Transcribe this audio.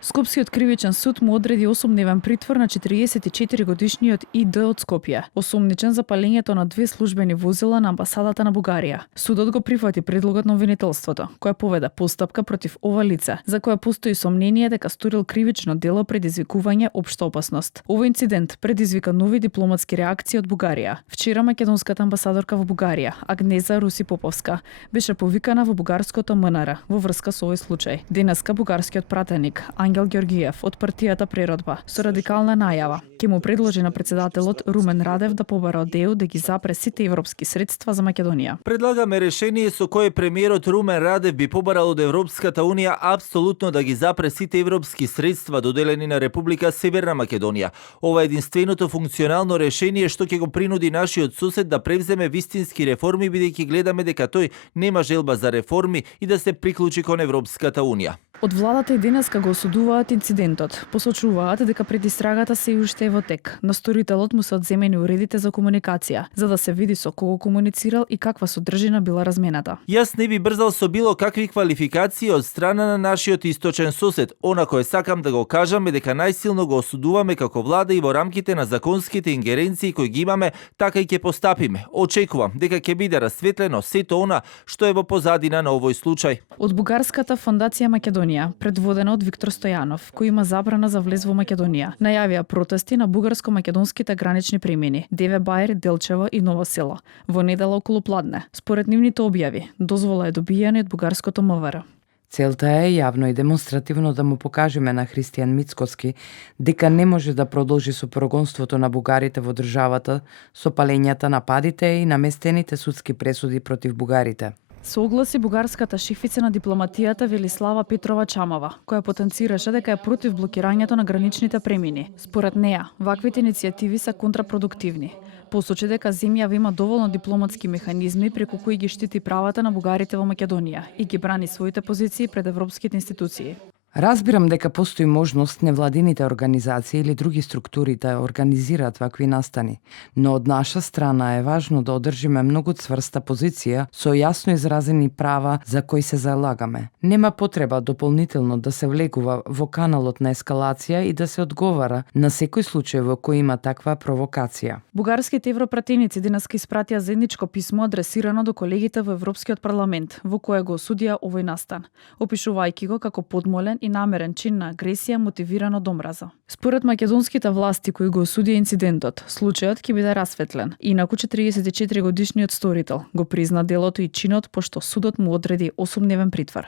Скопскиот кривичен суд му одреди 8-дневен притвор на 44-годишниот ИД од Скопје, осомничен за палењето на 2 службени возила на амбасадата на Бугарија. Судот го прифати предлогот на обвинителството, која поведе постапка против ова лице, за која постои сомнение дека сторил кривично дело предизвикување општа опасност. Овој инцидент предизвика нови дипломатски реакции од Бугарија. Вчера македонската амбасадорка во Бугарија, Агнеза Руси Поповска, беше повикана во бугарското МНР во врска со овој случај. Денеска бугарскиот пратеник Ангел Георгиев од партијата Преродба со радикална најава ќе му предложи на председателот Румен Радев да побара од ЕУ да ги запре сите европски средства за Македонија. Предлагаме решение со кое премиерот Румен Радев би побарал од Европската унија апсолутно да ги запре сите европски средства доделени на Република Северна Македонија. Ова е единственото функционално решение што ќе го принуди нашиот сосед да превземе вистински реформи, бидејќи гледаме дека тој нема желба за реформи и да се приклучи кон Европската унија. Од владата и денеска го осудуваат инцидентот. Посочуваат дека пред истрагата се уште е во тек. На сторителот му се одземени уредите за комуникација, за да се види со кого комуницирал и каква содржина била размената. Јас не би брзал со било какви квалификации од страна на нашиот источен сосед. Она кое сакам да го кажам е дека најсилно го осудуваме како влада и во рамките на законските ингеренции кои ги имаме, така и ќе постапиме. Очекувам дека ќе биде расветлено сето она што е во позадина на овој случај. Од Бугарската фондација Македонија, предводена од Виктор Стојанов, кој има забрана за влез во Македонија, најавија протести на бугарско-македонските гранични премини Деве Бајер, Делчево и Нова Села во недела околу пладне. Според нивните објави, дозвола е добијана од бугарското МВР. Целта е јавно и демонстративно да му покажеме на Христијан Мицкоски дека не може да продолжи со прогонството на бугарите во државата, со палењата, нападите и наместените судски пресуди против бугарите. Со огласи бугарската шефица на дипломатијата Велислава Петрова Чамова, која потенцираше дека е против блокирањето на граничните премини. Според неа, ваквите иницијативи се контрапродуктивни. Посочи дека земјава има доволно дипломатски механизми преку кои ги штити правата на бугарите во Македонија и ги брани своите позиции пред европските институции. Разбирам дека постои можност невладините организации или други структури да организираат вакви настани, но од наша страна е важно да одржиме многу цврста позиција со јасно изразени права за кои се залагаме. Нема потреба дополнително да се влегува во каналот на ескалација и да се одговара на секој случај во кој има таква провокација. Бугарските европратеници денеска испратија заедничко писмо адресирано до колегите во Европскиот парламент, во кое го осудија овој настан, опишувајќи го како подмолен и намерен чин на агресија мотивиран од омраза. Според македонските власти кои го осудија инцидентот, случајот ќе биде расветлен. Инаку 44-годишниот сторител го призна делото и чинот пошто судот му одреди 8-дневен притвор.